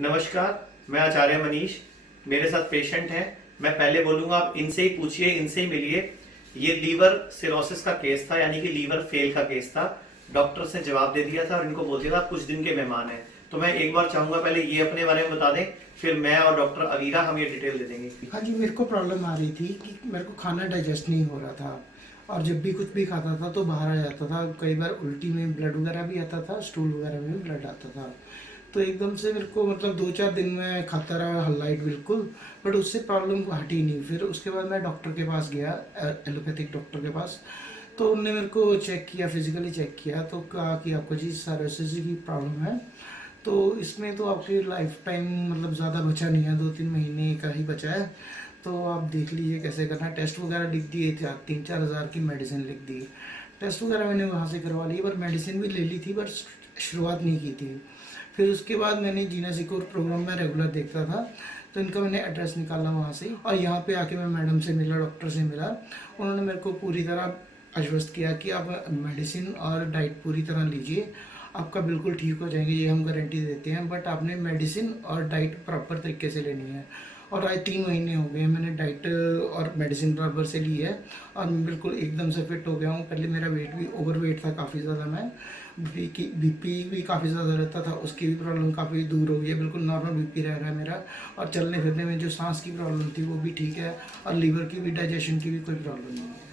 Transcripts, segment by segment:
नमस्कार, मैं आचार्य मनीष। मेरे साथ पेशेंट हैं। मैं पहले बोलूंगा आप इनसे ही पूछिए, इनसे ही मिलिए। ये लीवर सिरोसिस का केस था, यानी कि लीवर फेल का केस था। डॉक्टर्स ने जवाब दे दिया था और इनको बोल दिया था कुछ दिन के मेहमान हैं। तो मैं एक बार चाहूंगा पहले ये अपने बारे में बता दें, फिर मैं और डॉक्टर अवीरा हम ये डिटेल दे देंगे। हाँ जी, मेरे को प्रॉब्लम आ रही थी कि मेरे को खाना डाइजेस्ट नहीं हो रहा था और जब भी कुछ भी खाता था तो बाहर आ जाता था। कई बार उल्टी में ब्लड वगैरह भी आता था, स्टूल वगैरह में भी ब्लड आता था। तो एकदम से मेरे को मतलब 2-4 दिन में खाता रहा हल्लाइट बिल्कुल, बट उससे प्रॉब्लम हटी नहीं। फिर उसके बाद मैं डॉक्टर के पास गया, एलोपैथिक डॉक्टर के पास। तो उनने मेरे को चेक किया, फिजिकली चेक किया, तो कहा कि आपको जी साइरोसिस की प्रॉब्लम है। तो इसमें तो आपकी लाइफ टाइम मतलब ज़्यादा बचा नहीं है, 2-3 महीने का ही बचा है। तो आप देख लीजिए कैसे करना है। टेस्ट वगैरह लिख दिए थे, 3-4 हज़ार की मेडिसिन लिख दी। टेस्ट वगैरह मैंने वहाँ से करवा ली, पर मेडिसिन भी ले ली थी, पर शुरुआत नहीं की थी। फिर उसके बाद मैंने जीना सिक्योर प्रोग्राम में रेगुलर देखता था, तो इनका मैंने एड्रेस निकाला वहाँ से और यहाँ पे आके मैं मैडम से मिला, डॉक्टर से मिला। उन्होंने मेरे को पूरी तरह आश्वस्त किया कि आप मेडिसिन और डाइट पूरी तरह लीजिए, आपका बिल्कुल ठीक हो जाएंगे, ये हम गारंटी देते हैं। बट आपने मेडिसिन और डाइट प्रॉपर तरीके से लेनी है। और आज 3 महीने हो गए मैंने डाइट और मेडिसिन बराबर से ली है और मैं बिल्कुल एकदम से फिट हो गया हूँ। पहले मेरा वेट भी ओवर वेट था काफ़ी ज़्यादा, मैं बीपी भी काफ़ी ज़्यादा रहता था, उसकी भी प्रॉब्लम काफ़ी दूर हो गई है। बिल्कुल नॉर्मल बीपी रह रहा है मेरा। और चलने फिरने में जो सांस की प्रॉब्लम थी वो भी ठीक है और लीवर की भी, डाइजेशन की भी कोई प्रॉब्लम नहीं है।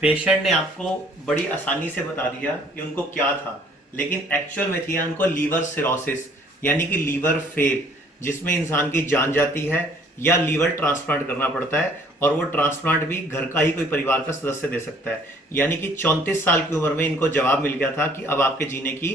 पेशेंट ने आपको बड़ी आसानी से बता दिया कि उनको क्या था, लेकिन एक्चुअल में थी उनको लीवर सिरोसिस, यानी कि लीवर फेल, जिसमें इंसान की जान जाती है या लीवर ट्रांसप्लांट करना पड़ता है। और वो ट्रांसप्लांट भी घर का ही कोई परिवार का सदस्य दे सकता है। यानी कि 34 साल की उम्र में इनको जवाब मिल गया था कि अब आपके जीने की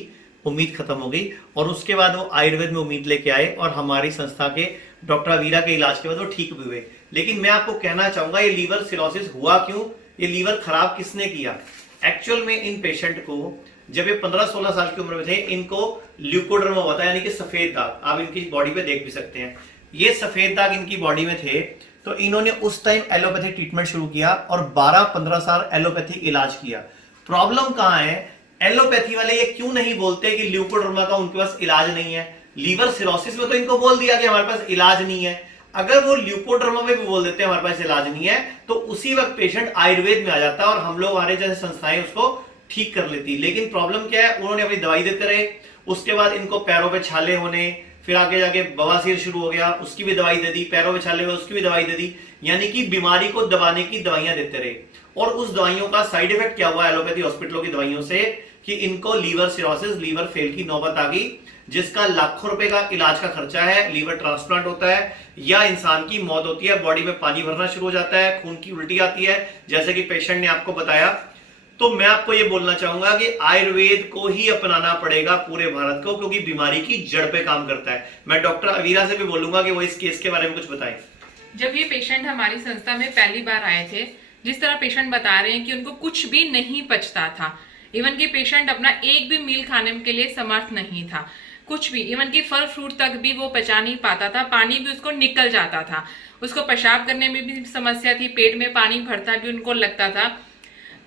उम्मीद खत्म हो गई। और उसके बाद वो आयुर्वेद में उम्मीद लेके आए और हमारी संस्था के डॉक्टर अवीरा के इलाज के बाद वो ठीक भी हुए। लेकिन मैं आपको कहना चाहूंगा ये लीवर सिरोसिस हुआ क्यों, ये लीवर खराब किसने किया। एक्चुअल में इन पेशेंट को जब ये 15-16 साल की उम्र में थे, इनको ल्यूकोडर्मा हुआ था, यानी कि सफेद दाग। आप इनकी बॉडी पे देख भी सकते हैं, ये सफेद दाग इनकी बॉडी में थे। तो इन्होंने उस टाइम एलोपैथिक ट्रीटमेंट शुरू किया और 12-15 साल एलोपैथिक इलाज किया। प्रॉब्लम कहां है, एलोपैथी वाले ये क्यों नहीं बोलते कि ल्यूकोडर्मा का उनके पास इलाज नहीं है। लीवर सिरोसिस में तो इनको बोल दिया कि हमारे पास इलाज नहीं है। अगर वो ल्यूकोडर्मा में भी बोल देते हैं हमारे पास इलाज नहीं है, तो उसी वक्त पेशेंट आयुर्वेद में आ जाता है और हम लोग, हमारे जैसे संस्थाएं उसको ठीक कर लेती। लेकिन प्रॉब्लम क्या है, उन्होंने अपनी दवाई देते रहे, उसके बाद इनको पैरों पे छाले होने, फिर आगे जाके बवासीर शुरू हो गया, उसकी भी दवाई दे दी, पैरों पे छाले हुए उसकी भी दवाई दे दी। यानी कि बीमारी को दबाने की दवाइयां देते रहे। और उस दवाइयों का साइड इफेक्ट क्या हुआ एलोपैथी हॉस्पिटलों की दवाइयों से, कि इनको लीवर सिरोसिस, लीवर फेल की नौबत आ गई, जिसका लाखों रुपए का इलाज का खर्चा है। लीवर ट्रांसप्लांट होता है या इंसान की मौत होती है, बॉडी में पानी भरना शुरू हो जाता है, खून की उल्टी आती है, जैसे कि पेशेंट ने आपको बताया। तो मैं आपको यह बोलना चाहूंगा कि आयुर्वेद को ही अपनाना पड़ेगा पूरे भारत को, क्योंकि बीमारी की जड़ पे काम करता है। मैं डॉक्टर अवीरा से भी बोलूंगा कि वो इस केस के बारे में कुछ बताएं। जब ये पेशेंट हमारी संस्था में पहली बार आए थे, जिस तरह पेशेंट बता रहे हैं कि उनको कुछ भी नहीं पचता था, इवन कि पेशेंट अपना एक भी मील खाने के लिए समर्थ नहीं था, कुछ भी, इवन कि फल फ्रूट तक भी वो पचा नहीं पाता था, पानी भी उसको निकल जाता था, उसको पेशाब करने में भी समस्या थी, पेट में पानी भरता भी उनको लगता था।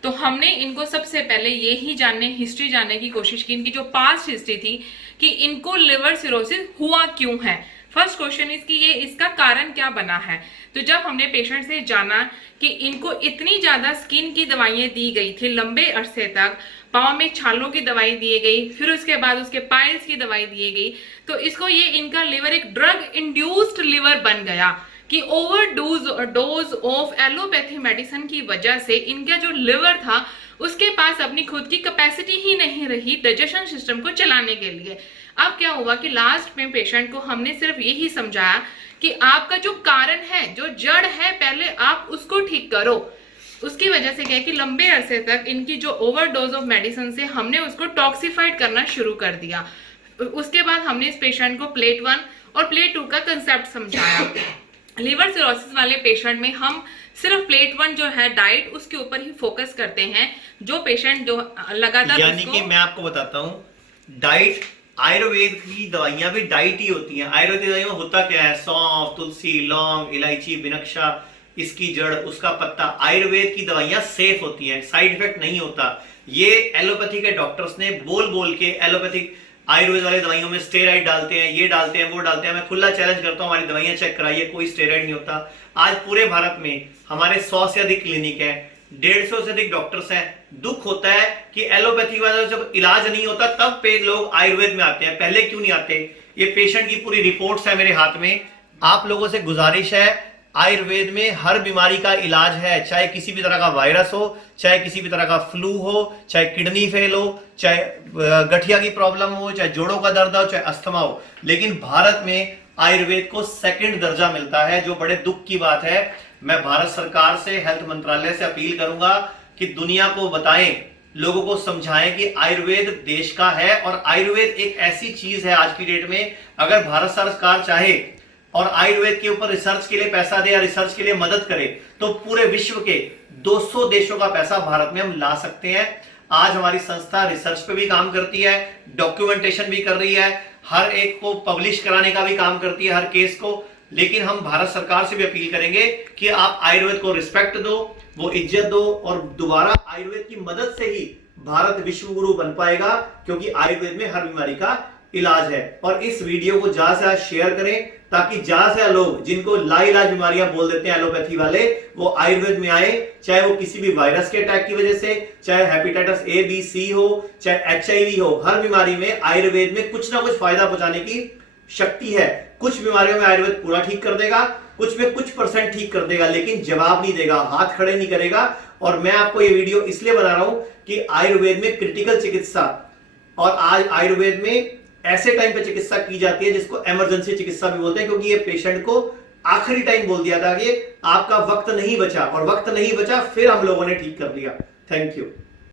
तो हमने इनको सबसे पहले ये ही हिस्ट्री जानने की कोशिश की, इनकी जो पास्ट हिस्ट्री थी कि इनको लिवर सिरोसिस हुआ क्यों है। फर्स्ट क्वेश्चन इज कि ये इसका कारण क्या बना है। तो जब हमने पेशेंट से जाना कि इनको इतनी ज्यादा स्किन की दवाइयां दी गई थी लंबे अरसे तक, पाँव में छालों की दवाई दी गई, फिर उसके बाद उसके पाइल्स की दवाई दी गई, तो इसको ये इनका लिवर एक ड्रग इंड्यूस्ड लिवर बन गया कि डोज ऑफ एलोपैथी मेडिसिन की वजह से इनका जो लिवर था उसके पास अपनी खुद की कैपेसिटी ही नहीं रही डाइजेशन सिस्टम को चलाने के लिए। अब क्या हुआ कि लास्ट में पेशेंट को हमने सिर्फ यही समझाया कि आपका जो कारण है, जो जड़ है, पहले आप उसको ठीक करो। उसकी वजह से क्या है कि लंबे अरसे तक इनकी जो ओवरडोज ऑफ मेडिसिन से हमने उसको टॉक्सिफाइड करना शुरू कर दिया। उसके बाद हमने इस पेशेंट को प्लेट 1 और प्लेट 2 का कंसेप्ट समझाया। लीवर सिरोसिस वाले पेशेंट में हम सिर्फ प्लेट 1 जो है डाइट, उसके ऊपर ही फोकस करते हैं। जो पेशेंट जो लगातार, यानी कि मैं आपको बताता हूं, डाइट, आयुर्वेद की दवाइयां भी डाइट ही होती हैं। आयुर्वेदिक दवाइयों में होता क्या है, सौंफ, तुलसी, लौंग, इलायची, बिनक्षा, इसकी जड़, उसका पत्ता। आयुर्वेद की दवाइयां सेफ होती हैं, साइड इफेक्ट नहीं होता। ये एलोपैथी के डॉक्टर्स ने बोल बोल के एलोपैथिक आयुर्वेद वाले दवाइयों में स्टेरॉइड डालते हैं, ये डालते हैं, वो डालते हैं। मैं खुला चैलेंज करता हूँ, हमारी दवाइयां चेक कराइए, कोई स्टेरॉइड नहीं होता। आज पूरे भारत में हमारे 100 से अधिक क्लिनिक है, 150 से अधिक डॉक्टर्स हैं। दुख होता है कि एलोपैथी वाला जब इलाज नहीं होता तब पे लोग आयुर्वेद में आते हैं, पहले क्यों नहीं आते? ये पेशेंट की पूरी रिपोर्ट्स है मेरे हाथ में। आप लोगों से गुजारिश है, आयुर्वेद में हर बीमारी का इलाज है, चाहे किसी भी तरह का वायरस हो, चाहे किसी भी तरह का फ्लू हो, चाहे किडनी फेल हो, चाहे गठिया की प्रॉब्लम हो, चाहे जोड़ों का दर्द हो, चाहे अस्थमा हो। लेकिन भारत में आयुर्वेद को सेकंड दर्जा मिलता है, जो बड़े दुख की बात है। मैं भारत सरकार से, हेल्थ मंत्रालय से अपील करूंगा कि दुनिया को बताएं, लोगों को समझाएं कि आयुर्वेद देश का है और आयुर्वेद एक ऐसी चीज है आज की डेट में, अगर भारत सरकार चाहे और आयुर्वेद के ऊपर रिसर्च के लिए पैसा दे या रिसर्च के लिए मदद करे तो पूरे विश्व के 200 देशों का पैसा भारत में हम ला सकते हैं। आज हमारी संस्था रिसर्च पे भी काम करती है, डॉक्यूमेंटेशन भी कर रही है, हर एक को पब्लिश कराने का भी काम करती है, हर केस को। लेकिन हम भारत सरकार से भी अपील करेंगे कि आप आयुर्वेद को रिस्पेक्ट दो, वो इज्जत दो, और दोबारा आयुर्वेद की मदद से ही भारत विश्व गुरु बन पाएगा, क्योंकि आयुर्वेद में हर बीमारी का इलाज है। और इस वीडियो को ज्यादा से ज्यादा शेयर करें ताकि ज्यादा से ज्यादा लोग जिनको लाइलाज बीमारियां बोल देते हैं एलोपैथी वाले, वो आयुर्वेद में आए, चाहे वो किसी भी वायरस के अटैक की वजह से, चाहे हेपेटाइटिस ए बी सी हो, चाहे HIV हो। हर बीमारी में आयुर्वेद में कुछ ना कुछ फायदा पहुंचाने की शक्ति है। कुछ बीमारियों में आयुर्वेद पूरा ठीक कर देगा, कुछ में कुछ % ठीक कर देगा, लेकिन जवाब नहीं देगा, हाथ खड़े नहीं करेगा। और मैं आपको ये वीडियो इसलिए बना रहा हूं कि आयुर्वेद में क्रिटिकल चिकित्सा, और आज आयुर्वेद में ऐसे टाइम पे चिकित्सा की जाती है जिसको इमरजेंसी चिकित्सा भी बोलते हैं, क्योंकि ये पेशेंट को आखिरी टाइम बोल दिया था कि आपका वक्त नहीं बचा, और वक्त नहीं बचा फिर हम लोगों ने ठीक कर दिया। Thank you.